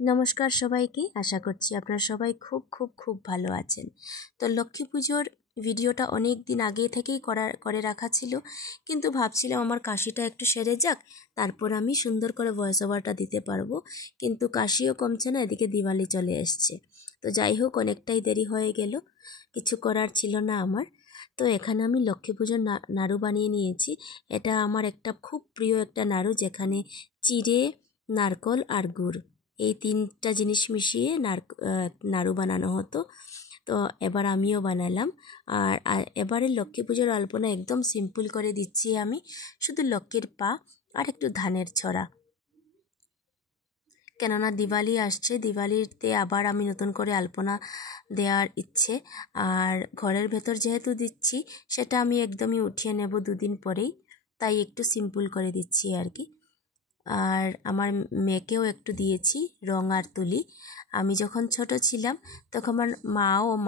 নমস্কার সবাইকে, আশা করছি আপনারা সবাই খুব খুব খুব ভালো আছেন। তো লক্ষ্মী পুজোর ভিডিওটা অনেক দিন আগে থেকেই করে রাখা ছিল, কিন্তু ভাবছিলাম আমার কাশিটা একটু সেরে যাক, তারপর আমি সুন্দর করে ভয়েস ওভারটা দিতে পারবো। কিন্তু কাশিও কমছে না, এদিকে দিওয়ালি চলে এসছে। তো যাই হোক, অনেকটাই দেরি হয়ে গেল, কিছু করার ছিল না আমার। তো এখানে আমি লক্ষ্মী পুজোর নাড়ু বানিয়ে নিয়েছি। এটা আমার একটা খুব প্রিয় একটা নাড়ু, যেখানে চিড়ে, নারকল আর গুড় এই তিনটা জিনিস মিশিয়ে নাড়ু বানানো হতো। তো এবার আমিও বানালাম। আর এবারে লক্ষ্মী পুজোর আলপনা একদম সিম্পল করে দিচ্ছি আমি, শুধু লক্ষ্মীর পা আর একটু ধানের ছড়া। কেননা দিওয়ালি আসছে, দিওয়ালিতে আবার আমি নতুন করে আলপনা দেওয়ার ইচ্ছে। আর ঘরের ভেতর যেহেতু দিচ্ছি, সেটা আমি একদমই উঠিয়ে নেব দুদিন পরেই, তাই একটু সিম্পল করে দিচ্ছি আর কি। আর আমার মেয়েকেও একটু দিয়েছি রং আর তুলি। আমি যখন ছোট ছিলাম তখন আমার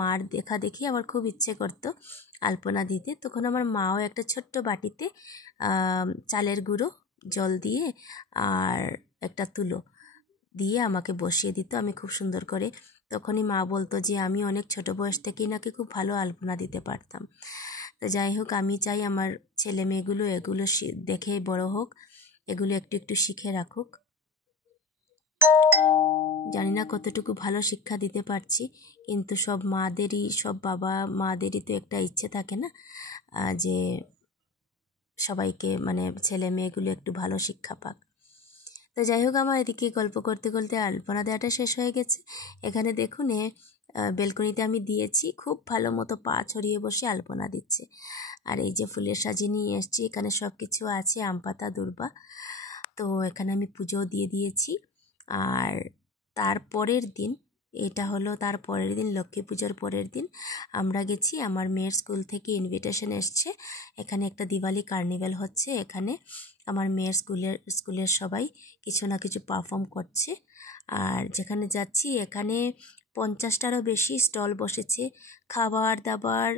মার দেখা দেখি আমার খুব ইচ্ছে করতো আলপনা দিতে। তখন আমার মাও একটা ছোট্ট বাটিতে চালের গুঁড়ো, জল দিয়ে আর একটা তুলো দিয়ে আমাকে বসিয়ে দিত। আমি খুব সুন্দর করে, তখনই মা বলতো যে আমি অনেক ছোট বয়স থেকেই নাকি খুব ভালো আলপনা দিতে পারতাম। তো যাই হোক, আমি চাই আমার ছেলে মেয়েগুলো এগুলো দেখে বড় হোক, এগুলো একটু একটু শিখে রাখুক। জানি না কতটুকু ভালো শিক্ষা দিতে পারছি, কিন্তু সব বাবা মাদেরই তো একটা ইচ্ছে থাকে না, যে সবাইকে মানে ছেলে মেয়েগুলো একটু ভালো শিক্ষা পাক। তো যাই হোক, আমার এদিকে গল্প করতে করতে আলপনা দেওয়াটা শেষ হয়ে গেছে। এখানে দেখুন, বেলকনিতে আমি দিয়েছি, খুব ভালো মতো পা ছড়িয়ে বসে আলপনা দিচ্ছে। আর এই যে ফুলের সাজি নিয়ে এসেছি, এখানে সব কিছু আছে, আম পাতা, দূর্বা। তো এখানে আমি পুজো দিয়ে দিয়েছি। আর তারপরের দিন, এটা হলো তার পরের দিন, লক্ষ্মী পুজোর পরের দিন আমরা গেছি, আমার মেয়ের স্কুল থেকে ইনভিটেশন এসছে। এখানে একটা দিওয়ালি কার্নিভ্যাল হচ্ছে, এখানে আমার মেয়ের স্কুলের সবাই কিছু না কিছু পারফর্ম করছে। আর যেখানে যাচ্ছি, এখানে 50টারও বেশি স্টল বসেছে, খাবার দাবার,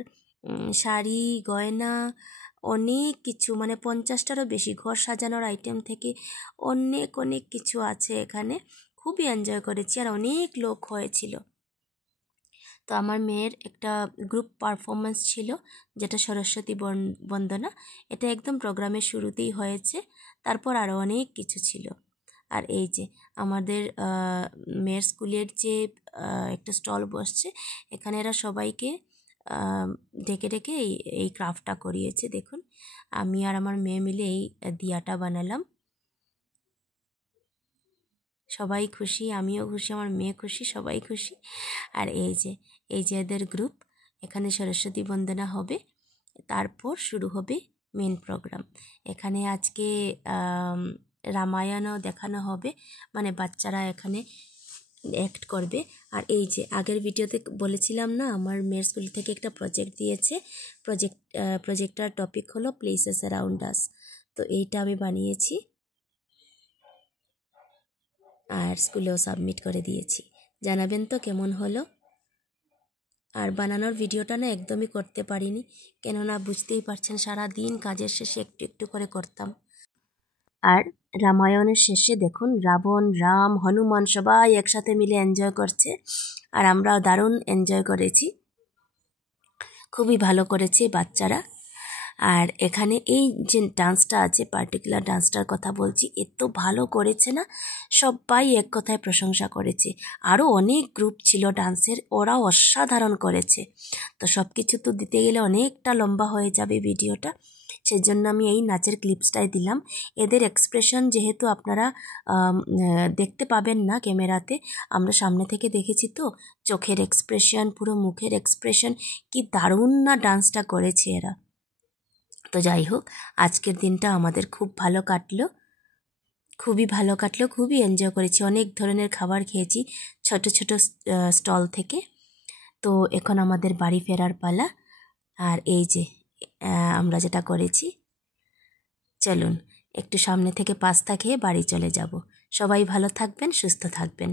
শাড়ি, গয়না, অনেক কিছু, মানে 50টারও বেশি ঘর সাজানোর আইটেম থেকে অনেক অনেক কিছু আছে এখানে। খুবই এনজয় করেছি, আর অনেক লোক হয়েছিল। তো আমার মেয়ের একটা গ্রুপ পারফরমেন্স ছিল, যেটা সরস্বতী বন্দনা, এটা একদম প্রোগ্রামের শুরুতেই হয়েছে। তারপর আরও অনেক কিছু ছিল। আর এই যে আমাদের মেয়ের স্কুলের যে একটা স্টল বসছে, এখানে এরা সবাইকে ডেকে ডেকে এই ক্রাফটটা করিয়েছে। দেখুন, আমি আর আমার মেয়ে মিলে এই দিয়াটা বানালাম। সবাই খুশি, আমিও খুশি, আমার মেয়ে খুশি, সবাই খুশি। আর এই যে এদের গ্রুপ, এখানে সরস্বতী বন্দনা হবে, তারপর শুরু হবে মেন প্রোগ্রাম। এখানে আজকে রামায়ণও দেখানো হবে, মানে বাচ্চারা এখানে অ্যাক্ট করবে। আর এই যে আগের ভিডিওতে বলেছিলাম না, আমার মেয়ের স্কুল থেকে একটা প্রজেক্ট দিয়েছে। প্রজেক্টটার টপিক হলো প্লেসেস অ্যারাউন্ড আস। তো এইটা আমি বানিয়েছি আর স্কুলেও সাবমিট করে দিয়েছি। জানাবেন তো কেমন হলো। আর বানানোর ভিডিওটা না একদমই করতে পারিনি, কেননা বুঝতেই পারছেন সারা দিন কাজের শেষে একটু একটু করে করতাম। আর রামায়ণের শেষে দেখুন, রাবণ, রাম, হনুমান সবাই একসাথে মিলে এনজয় করছে, আর আমরাও দারুণ এনজয় করেছি, খুবই ভালো করেছে বাচ্চারা। আর এখানে এই যে ডান্সটা আছে, পার্টিকুলার ডান্সটার কথা বলছি, এত ভালো করেছে না, সবাই এক কথায় প্রশংসা করেছে। আরও অনেক গ্রুপ ছিল ডান্সের, ওরাও অসাধারণ করেছে। তো সব কিছু তো দিতে গেলে অনেকটা লম্বা হয়ে যাবে ভিডিওটা, সেজন্য আমি এই নাচের ক্লিপসটাই দিলাম। এদের এক্সপ্রেশন যেহেতু আপনারা দেখতে পাবেন না ক্যামেরাতে, আমরা সামনে থেকে দেখেছি, তো চোখের এক্সপ্রেশন, পুরো মুখের এক্সপ্রেশন, কি দারুণ না ডান্সটা করেছে এরা। তো যাই হোক, আজকের দিনটা আমাদের খুব ভালো কাটলো, খুবই ভালো কাটলো, খুবই এনজয় করেছি, অনেক ধরনের খাবার খেয়েছি ছোট ছোট স্টল থেকে। তো এখন আমাদের বাড়ি ফেরার পালা। আর এই যে আমরা যেটা করেছি, চলুন একটু সামনে থেকে পাস্তা খেয়ে বাড়ি চলে যাব। সবাই ভালো থাকবেন, সুস্থ থাকবেন।